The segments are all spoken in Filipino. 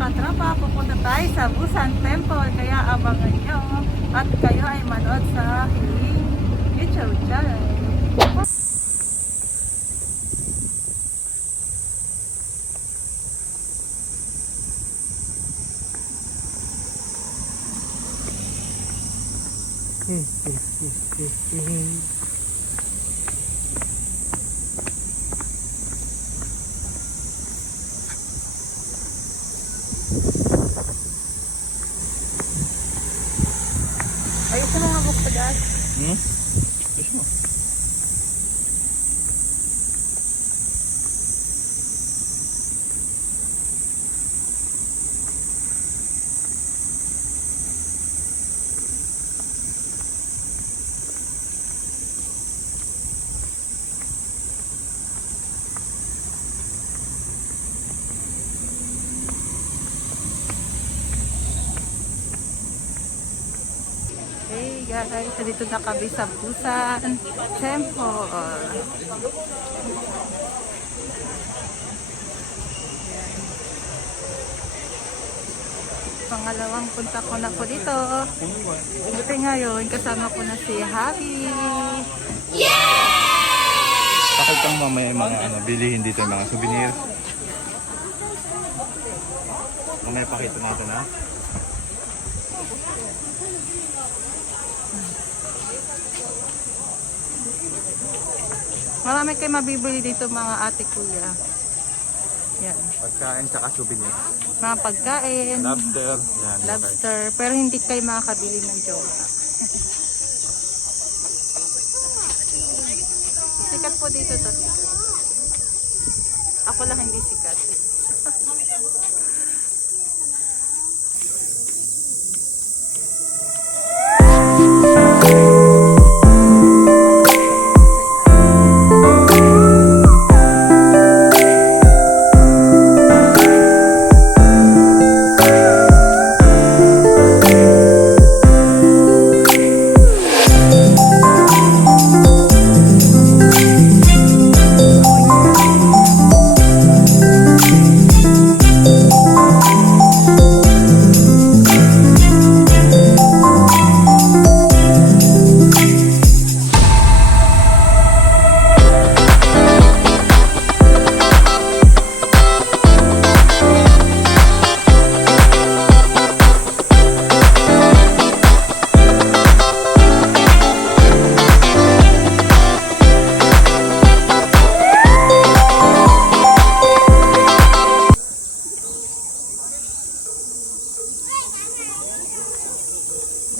katropa, pupunta tayo sa Busan Temple. Kaya abangan nyo at kayo ay manood sa aking YouTube channel. Ayos na mga bukpadas. Ayos mo. Hey guys, dito na kami sa Busan Temple. Pangalawang punta ko na po dito. Buti ngayon, kasama ko na si Javi. Bakit kang mamaya mga bilihin dito yung mga souvenir? Mamaya pakita natin ha. Marami kayo mabibili dito mga ate kuya. Yan. Pagkain tsaka souvenir. Mga pagkain. Lobster. Yan. Lobster. Pero hindi kayo makakabili ng jowa. Sikat po dito to. Ako lang hindi sikat.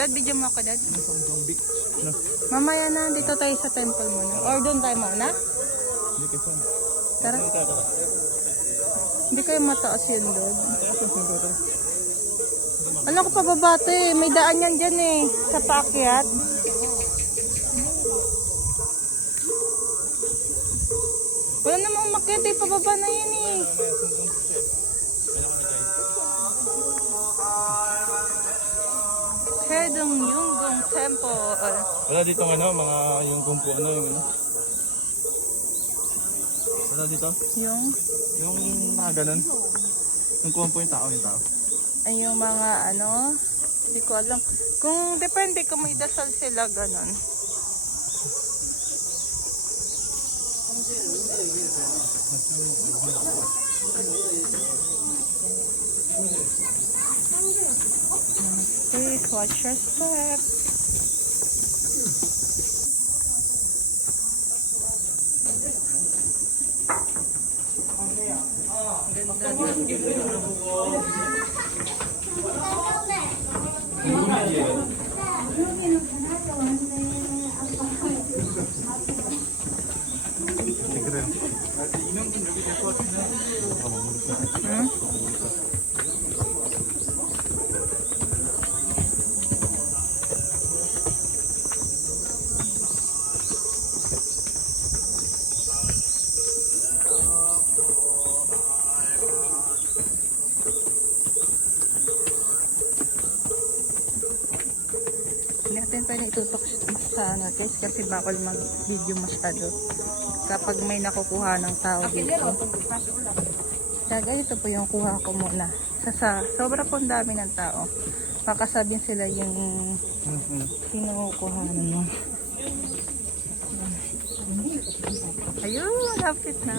Dad, video mo ako, Dad. Mamaya na, dito tayo sa temple muna. Or doon tayo muna? Tara. Hindi kayo mataas yun, Dad. Alam ko pababa to eh. May daan yan dyan eh. Sa paakyat. Wala namang umakyat eh. Pababa na yan eh. Hedong Yunggong Temple. Wala dito mga yung kumpo yung wala dito? Yung mga ganun. Yung kumpo yung tao. Ay yung mga hindi ko alam. Kung depende kung may dasal sila ganun. Please watch your step. natin pwede itutok sa guys kasi bawal mag-video masyado kapag may nakukuha ng tao dito. Kaya ganito po yung kuha ko muna. Sa sobra pong dami ng tao. Baka sabihin sila yung kinukuhanan mo. Ayun, lapit na.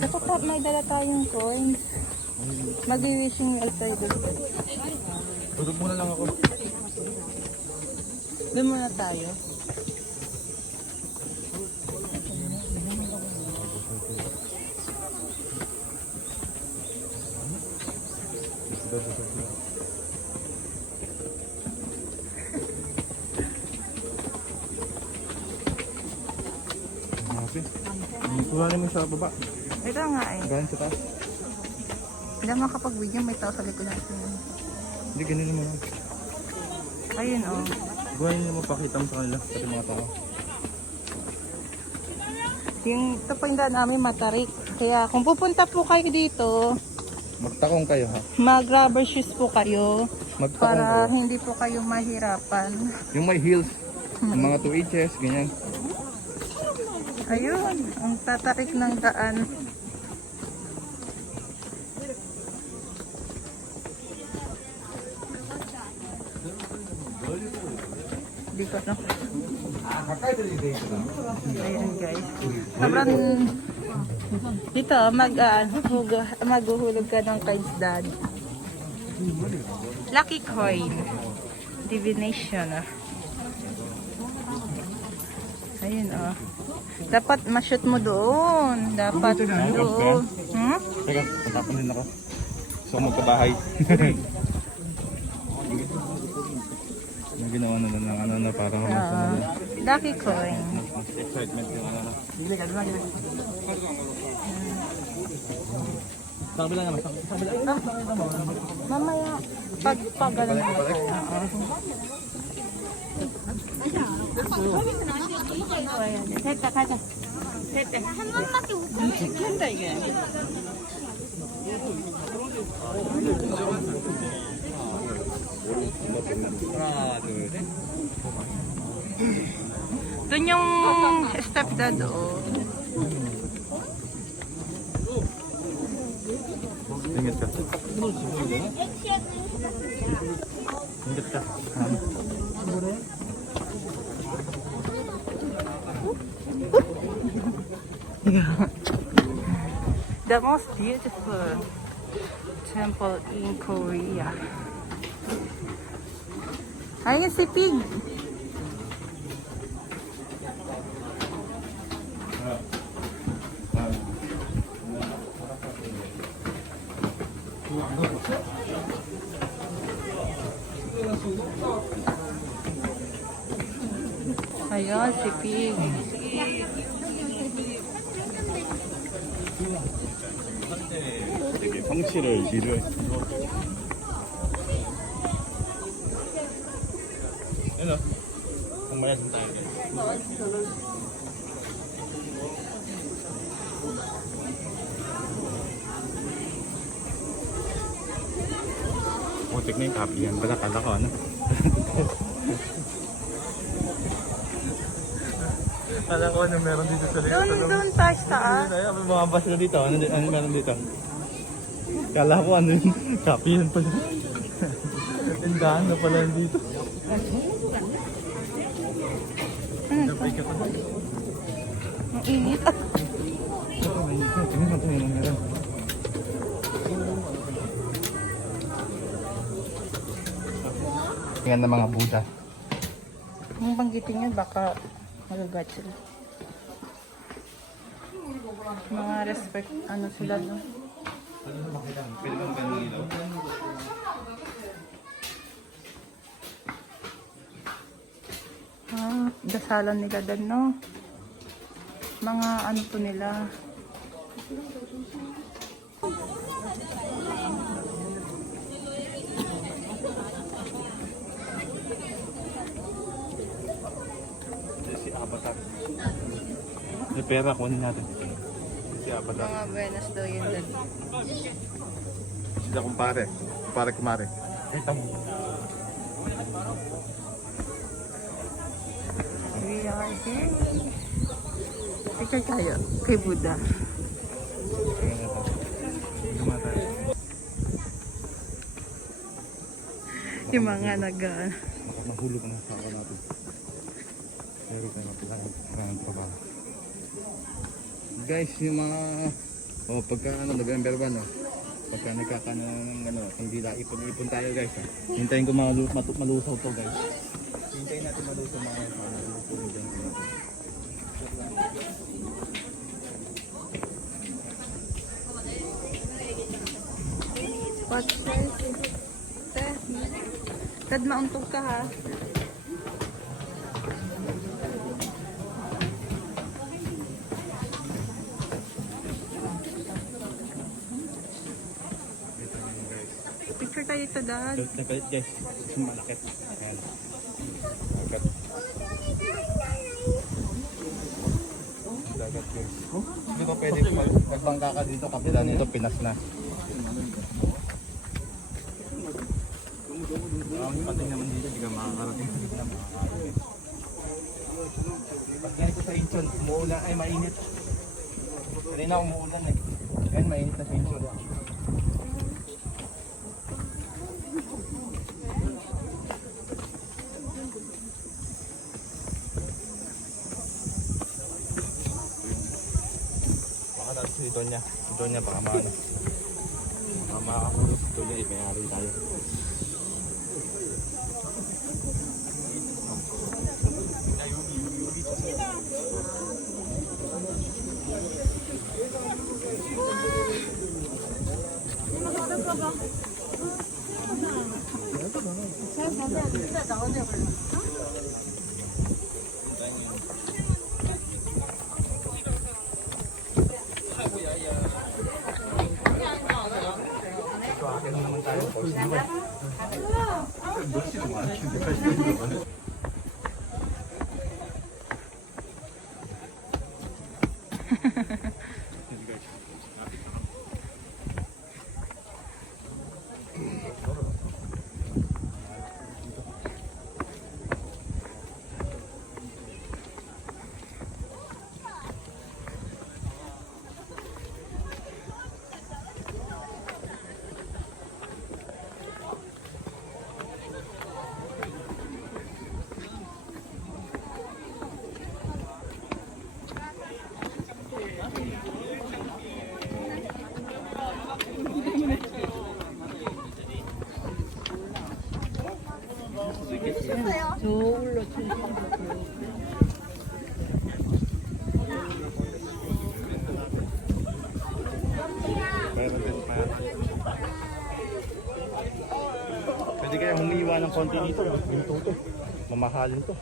Dapat may dala tayong coins. Mag-wishing well tayo doon. Tulog muna lang ako. Doon muna tayo. Kuhanin mo sa baba. Ito nga eh. Galing sa taas. Hindi makapag-video, may tao sa likod natin. Hindi, ganun naman. Ayun oh. Kuhanin mo, pakita mo sa kanila, pati mga tao. Ito po yung daan namin matarik. Kaya kung pupunta po kayo dito, Magtakong kayo ha. mag-rubber shoes po kayo Magtakong para kayo. hindi po kayo mahirapan. Yung may heels, yung mga 2 inches, ganyan. Ayun, ang tatarik ng daan. Dito no. Ayun guys. Sobrang dito maghuhulog ka ng kaisdad. Lucky coin. Divination. Ayun oh. Dapat ma-shoot mo doon. Dapat doon. Hmm? Teka, matapon din ako. So magkabahay. Yung ginawa naman ng ano na para mas Lucky coin. excitement yung ano na. Sa kabila naman, sa kabila. Mamaya, pag ganun naman. Doon yung stepdad oh. Ingat ka. Ingat ka. The most beautiful temple in Korea. Ayun si Pig. Ayun si Pig. 되게 성취를 지루해. Ano? Kung mayas tayo. Putik na yung copy yan. Pala kala ko ano. Alam ko ano meron dito sa likod. Doon tayo sa taas. May mga bus na dito. Ano meron dito? Kala ko ano yun. Copy yan pala. Tindahan na pala yun dito. Ang init. Tingnan natin yung meron. Yan na mga Buddha. Kung banggitin nyo, baka magagat sila. Mga respect, ano sila, no? Dasalan nila dan, no? Mga ano to nila. Si Avatar. May pera, kunin natin. Si Avatar. Mga buenas daw yun dan. Sila kumpare. Kumpare kumare. Kita mo. We are here. Picture tayo kay Buddha. Yung mga Nahulog ang sako natin. Pero tayo mapilang trabaho. Guys, yung mga pagka November 1, pagka nagkakano ng kandila, ipon tayo guys. Hintayin ko malusaw to guys. Hintayin natin malusaw mga What size? Tad mauntog ka ha. Picture tayo ito dad. Nagpalit guys, malakit. Ayan. Dagat. Dagat guys. Hindi ba pwede magbangka ka dito, kapila nito, Pinas na. Ang pating naman dito, hindi ka makakarating. Pag ganito sa Incheon, umuulan, ay mainit. Kanina umuulan eh. Ngayon mainit na sa Incheon. Baka natin si Donya. Si Donya baka maano. Baka makakulong si Donya, ipayari tayo. Pwede kaya humiwa ng konti dito. Dito to. Mamahalin to.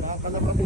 Nakakalapag,